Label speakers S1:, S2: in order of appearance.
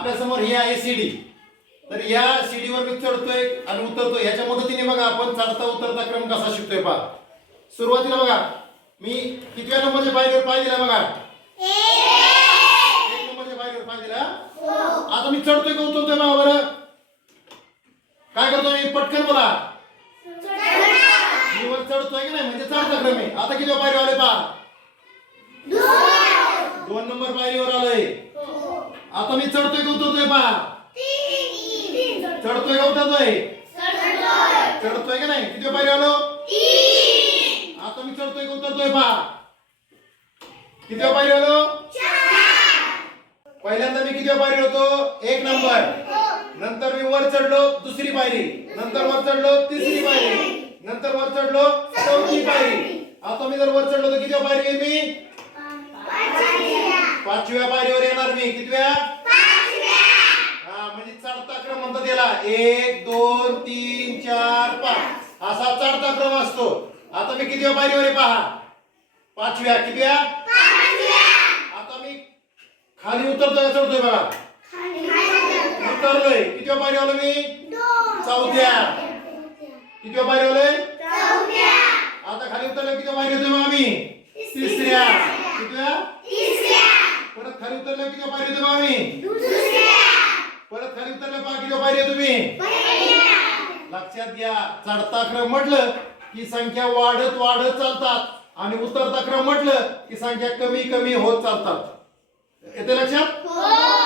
S1: आपल्या समोर ही आहे सीडी. तर या सीडीवर मी चढतोय आणि उतरतोय. याच्या मदतीने बघा आपण चढता उतरता क्रम कसा शिकतोय पहा. सुरुवातीला बघा मी कितव्या नंबरच्या पायरीवर पाय दिला बघा. 1 नंबरच्या पायरीवर पाय दिला. आता मी चढतोय का उतरतोय बघा बरं. काय करतोय मी पटकन बोला. मी वर चढतोय की नाही म्हणजे चढता क्रम आहे. आता किती पायरीवर आलोय पहा. 2 नंबर पायरीवर आलोय. आता मी चढतोय का उतरतोय पहा. चढतोय का उतरतोय. चढतोय का नाही. किती पायरी आलो. आता मी चढतोय का उतरतोय पहा. किती पायरी आलो. पहिल्यांदा मी किती पायरी होतो. 1 नंबर. नंतर मी वर चढलो दुसरी पायरी. नंतर वर चढलो तिसरी पायरी. नंतर वर चढलो चौथी पायरी. आता मी जर वर चढलो तर किती पायरी आहे मी. 5व्या पायरीवर येणार मी. कितव्या. म्हणजे चढता क्रम म्हणतात याला. 1 2 3 4 5 असा चढता क्रम असतो. आता मी कितव्या पायरीवर आहे पहा. 5व्या. कितव्या. आता मी खाली उतरतोय चढतोय बघा. उतरलोय. कितव्या पायरी आलो मी. 4थ्या. कितव्या पायरी आलोय. आता खाली उतरलो कितव्या पायरी होतोय मग आम्ही. 3ऱ्या. कितव्या. परत खाली उतरलो कितव्या पायरी होतोय मग आम्ही. परत खाली उतरलं पहा किती पायरी आहे तुम्ही. लक्षात घ्या चढता क्रम म्हटलं की संख्या वाढत वाढत चालतात आणि उतरता क्रम म्हटलं की संख्या कमी कमी होत चालतात. येते लक्षात.